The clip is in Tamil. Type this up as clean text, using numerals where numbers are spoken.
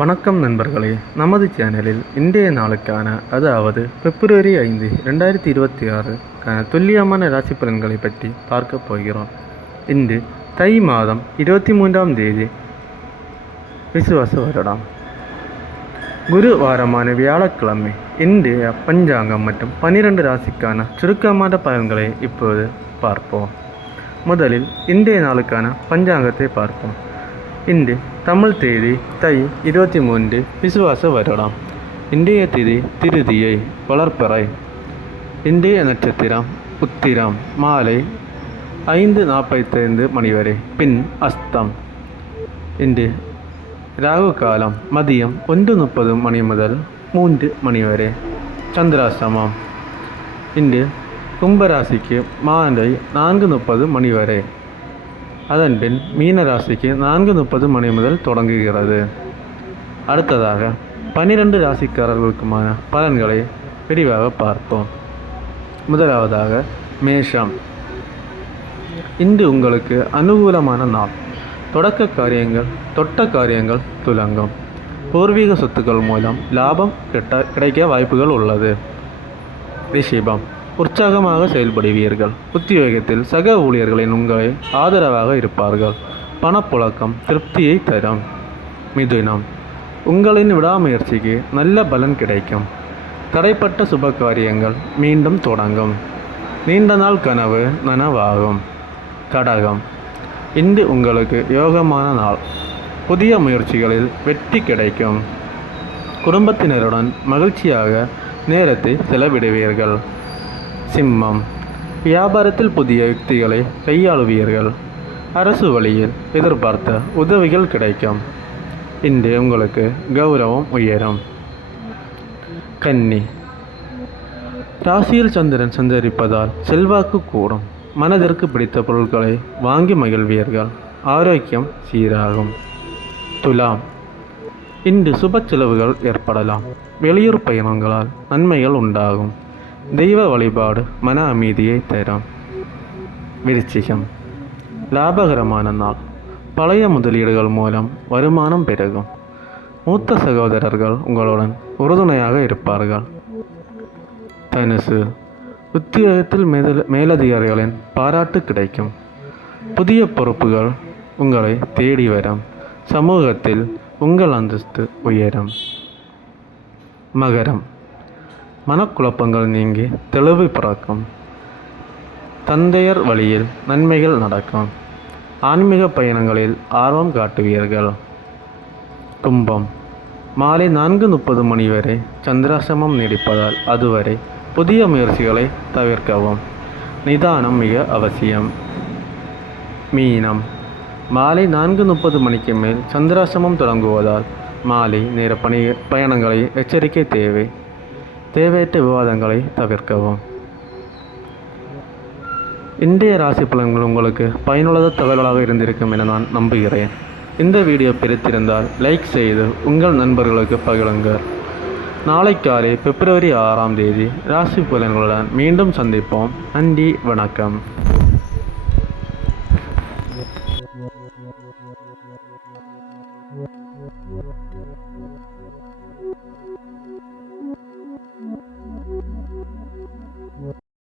வணக்கம் நண்பர்களே, நமது சேனலில் இன்றைய நாளுக்கான, அதாவது பிப்ரவரி 5, 2026 துல்லியமான ராசி பலன்களை பற்றி பார்க்க போகிறோம். இன்று தை மாதம் 23ஆம் தேதி, விசுவாச வருடம், குரு வாரமான வியாழக்கிழமை. இன்றைய பஞ்சாங்கம் மற்றும் 12 ராசிக்கான சுருக்கமான பலன்களை இப்போது பார்ப்போம். முதலில் இன்றைய நாளுக்கான பஞ்சாங்கத்தை பார்ப்போம். இன்று தமிழ் தேதி தை 23, விசுவாச வருடம். இன்றைய திதி திருதியை, வளர்ப்பறை. இன்றைய நட்சத்திரம் உத்திரம், மாலை 5:45 மணி வரை, பின் அஸ்தம். இன்று ராகு காலம் மதியம் 1:30 மணி முதல் 3 மணி வரை. சந்திராசிரமம் இன்று கும்பராசிக்கு மாலை 4:30 மணி வரை. அதன்பின் மீன ராசிக்கு 4:30 மணி முதல் தொடங்குகிறது. அடுத்ததாக 12 ராசிக்காரர்களுக்குமான பலன்களை விரிவாக பார்ப்போம். முதலாவதாக மேஷம். இன்று உங்களுக்கு அனுகூலமான நாள். தொட்ட காரியங்கள் துலங்கும். பூர்வீக சொத்துக்கள் மூலம் லாபம் கிடைக்க வாய்ப்புகள் உள்ளது. ரிஷபம். உற்சாகமாக செயல்படுவீர்கள். உத்தியோகத்தில் சக ஊழியர்களின் உங்களை ஆதரவாக இருப்பார்கள். பணப்புழக்கம் திருப்தியை தரும். மிதுனம். உங்களின் விடாமுயற்சிக்கு நல்ல பலன் கிடைக்கும். தடைப்பட்ட சுப காரியங்கள் மீண்டும் தொடங்கும். நீண்ட நாள் கனவு நனவாகும். கடகம். இன்று உங்களுக்கு யோகமான நாள். புதிய முயற்சிகளில் வெற்றி கிடைக்கும். குடும்பத்தினருடன் மகிழ்ச்சியாக நேரத்தை செலவிடுவீர்கள். சிம்மம். வியாபாரத்தில் புதிய யுக்திகளை கையாளுவீர்கள். அரசு வழியில் எதிர்பார்த்த உதவிகள் கிடைக்கும். இன்று உங்களுக்கு கௌரவம் உயரும். கன்னி. ராசியில் சந்திரன் சஞ்சரிப்பதால் செல்வாக்கு கூடும். மனதிற்கு பிடித்த பொருட்களை வாங்கி மகிழ்வீர்கள். ஆரோக்கியம் சீராகும். துலாம். இன்று சுப செலவுகள் ஏற்படலாம். வெளியூர் பயணங்களால் நன்மைகள் உண்டாகும். தெய்வ வழிபாடு மன அமைதியை தரும். விருச்சிகம். லாபகரமான நாள். பழைய முதலீடுகள் மூலம் வருமானம் பெருகும். மூத்த சகோதரர்கள் உங்களுடன் உறுதுணையாக இருப்பார்கள். தனுசு. உத்தியோகத்தில் மேலதிகாரிகளின் பாராட்டு கிடைக்கும். புதிய பொறுப்புகள் உங்களை தேடி வரும். சமூகத்தில் உங்கள் அந்தஸ்து உயரும். மகரம். மனக்குழப்பங்கள் நீங்கி தெளிவு பிறக்கும். தந்தையர் வழியில் நன்மைகள் நடக்கும். ஆன்மீக பயணங்களில் ஆர்வம் காட்டுவீர்கள். கும்பம். மாலை 4:30 மணி வரை சந்திராசிரமம் நீடிப்பதால் அதுவரை புதிய முயற்சிகளை தவிர்க்கவும். நிதானம் மிக அவசியம். மீனம். மாலை 4:30 மணிக்கு மேல் சந்திராசிரமம் தொடங்குவதால் மாலை நேர பயணங்களை எச்சரிக்கை தேவை. தேவையற்ற விவாதங்களை தவிர்க்கவும். இன்றைய ராசி பலன்கள் உங்களுக்கு பயனுள்ள தகவலாக இருந்திருக்கும் என நான் நம்புகிறேன். இந்த வீடியோ பிடித்திருந்தால் லைக் செய்து உங்கள் நண்பர்களுக்கு பகிருங்கள். நாளை காலை பிப்ரவரி 6ஆம் தேதி ராசி பலன்களுடன் மீண்டும் சந்திப்போம். நன்றி, வணக்கம்.